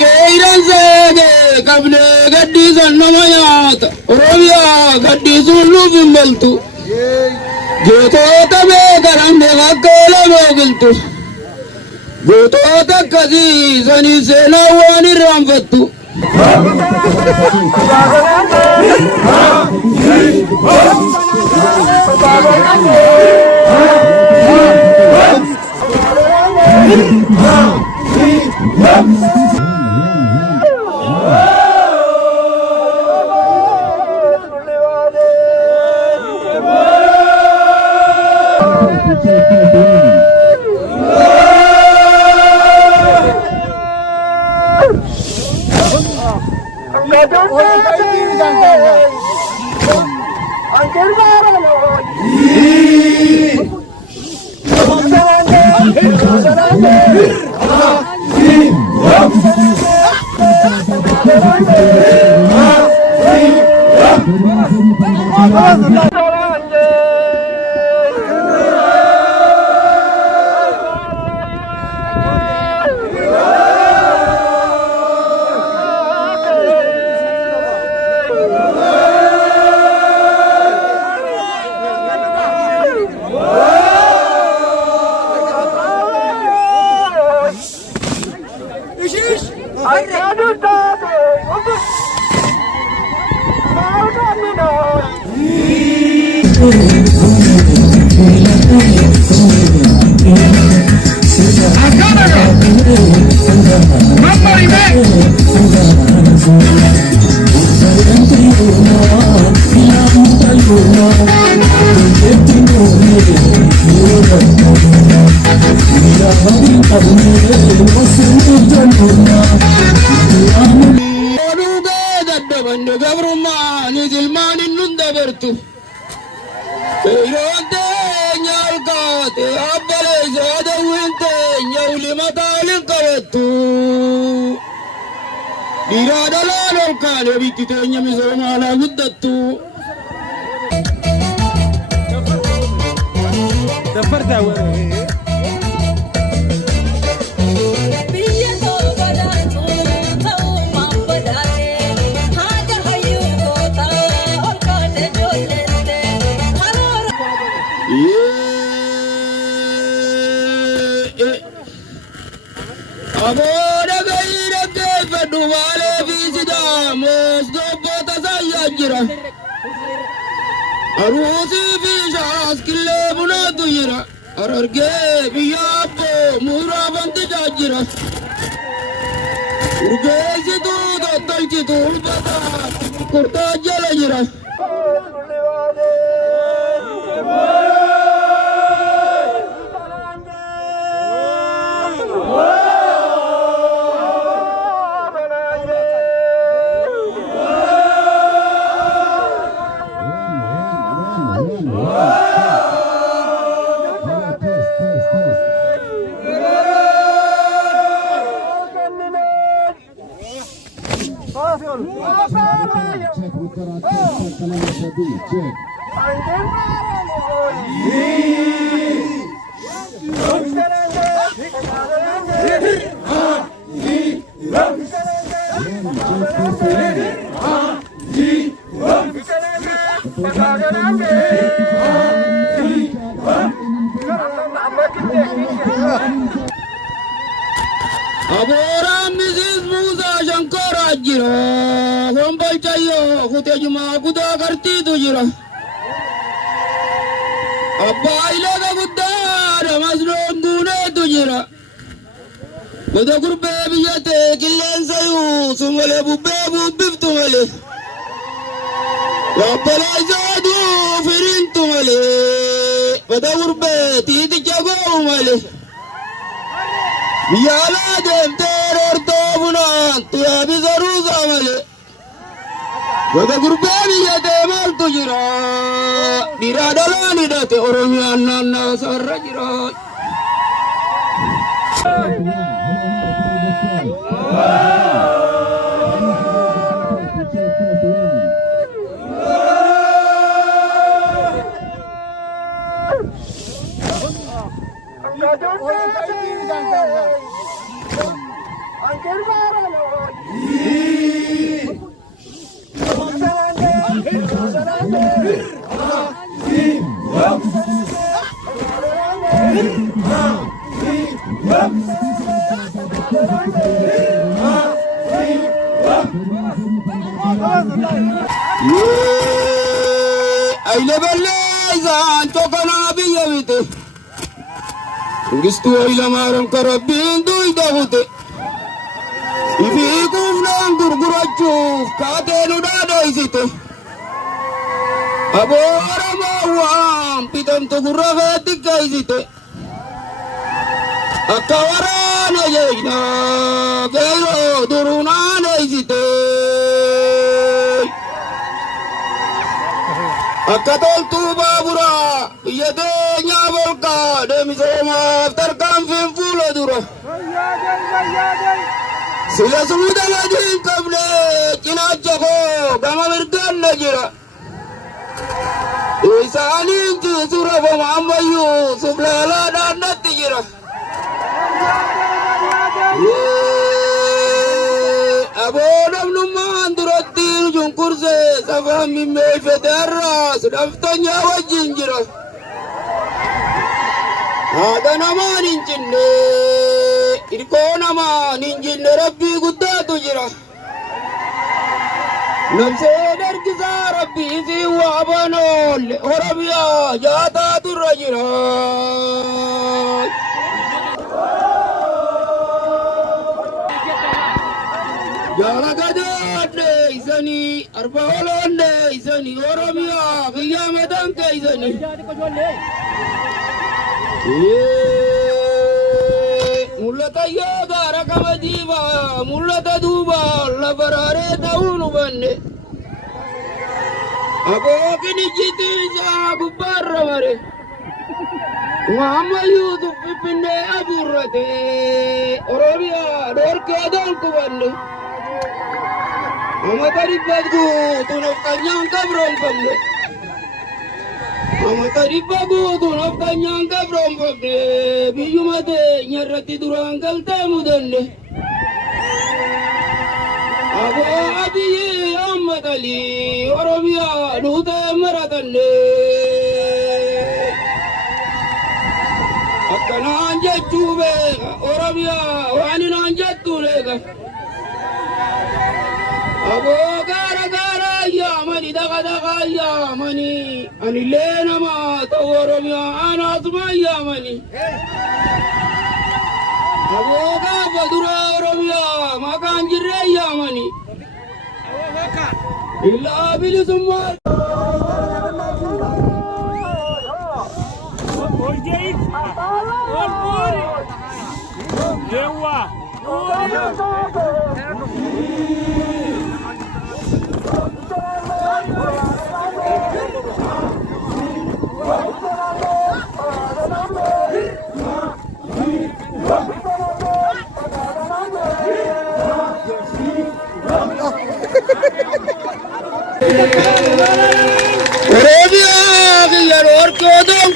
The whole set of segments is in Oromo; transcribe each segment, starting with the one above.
Keiran sege kabne gaddi sannamayat Oromia gaddi sulu bimbaltu Joto tabe karande gakkele mogiltu Joto takkazi sani sena wani ramfattu Arusi fishas kille bunatu jira ararge biyappo murabanti jajira urgesi tu dotalchi tu bata kurta jala jira Abora Mrs. Musa Shankara jira, Hombal chayo, kute juma kuda karti tu jira. Abba ila da kuda, ramasron dune tu jira. Kuda kurbe biyate killen sayu, sungale bubbe bubbif tumale. Rabbala zadu firin tumale, kuda kurbe titi jago umale. Yala dem teror tobuna tiya bizaru zamale Wada gurbani ya demal tujira diradalani date Oromia nanna sarrajira أيل بلّيزان توكنا بيويته قستو إلى مارم كربين دوي دغوته يفيكم نان غرغرچوف كاتينو دادايسته أبو رموان بيتم تغرغت كايسته أكورانا جينا غيرو درونا نيسته أكتول توبا برا يدينا بولكا دمسوما افتركم في فولا درا سلا سودا لدين قبل كنا جهو كما بردان نجرا إسانين تسورة فمعما يوسف لالا دانا تجرا أبو نمان درتين جنكور سے سفهم من ميفة الراس نفتن يا وجنجرا هذا نمان انجنة إركو نمان انجنة ربي قدات جرا نفسي دركزا ربي في وابنول وربيا جاتا ترجرا جالا قدود إساني أربعون إساني ورميا قيامة كيساني ملتا يوغا رقم ديبا ملتا دوبا لبراري تاونو بني أبوك نجيتي ساقو برماري محمد يوسف بني أبو رتي ورميا دور كيدون كبني Amatari bagu tunaf kanyang kabrom pamne. Amatari bagu tunaf kanyang kabrom pamne. Biyumate nyarati duranggal tamudanne. Abo abiye amatali oromia nuta maratanne. Akkana anjachube oromia wani anjattulega. أبو غارا غارا يا مني دغا دغا يا مني أني لينا ما تورم يا أنا أسمع يا مني أبو غابا درا يا ما كان جري يا مني إلا بلسما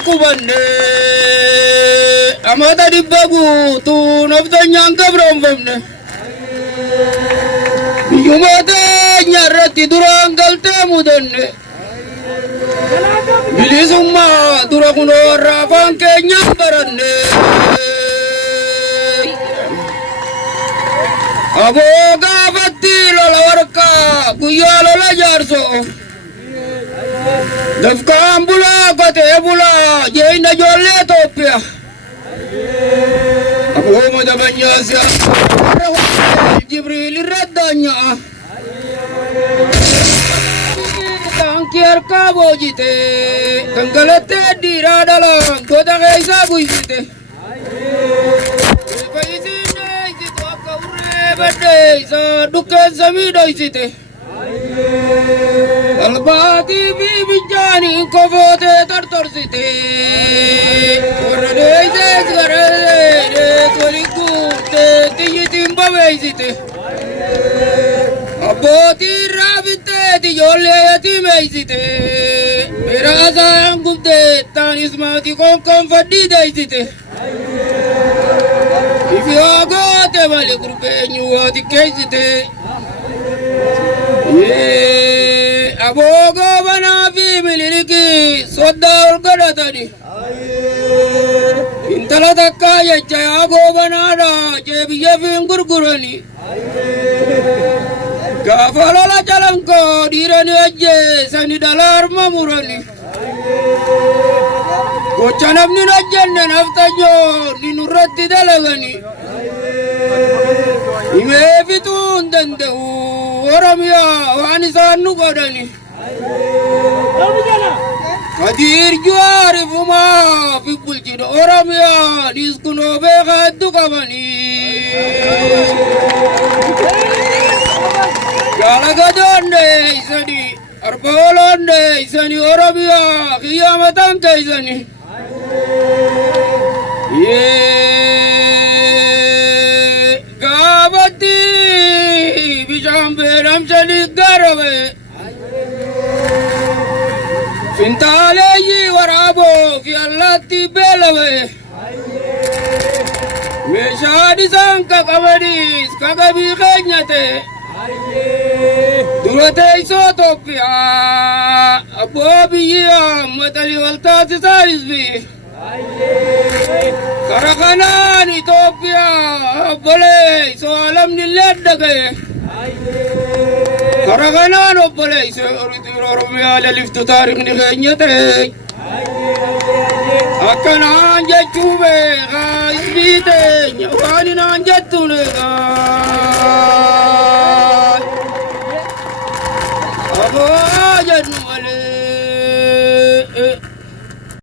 Kubanne amada dibagu tu nafta nyangka bromfamne yumada nyarati duranggal temudanne bilisumma durakuno rafan kenyambaranne aboga batti lolawarka guyalo la jarso dafkan bula kote bula jeyna jolle topia aku madabanya sia jibril radanya tangkiar kabojite tanggalate diradala kota kaisa buisite paisine itu akaure bade sa dukan samido isite Albati bibijani kofote tartorsite Korre izes garade koliku te tiyitim babeisite Aboti rabite ti jolle yatimeisite Mera azan gubde tan ismati kon fadidaisite Ifiogote mali grupe nyuati keisite abogo bana fi miliki sodda urgada tadi intala takka yecha ago bana da je biye fi gurgurani Gafala la jalanko dirani ajje sani dalar mamurani. Gochanam ni najjanne naftajo ni nurratti dalagani. Ime fitun dandau oramiya wani sanu godani. Kadir juari fuma fikul cido oramiya diskuno bekadu kamani. Galagadonde isani arbolonde isani oramiya kiyamatam isani. Ye gabati bijambe ramchali garawe. Fintale yi warabo fi allati belawe. Meshadi sanka kabadis kagabi khanyate. Durate isotopia abobiya matali waltati sarisbi. Karakanan Ethiopia boleh so alam niledage. Karakanan boleh so Oromia liftu tarik ni kenyate. Akan anja cube gaisbite nyawani anja tulega. Abo aja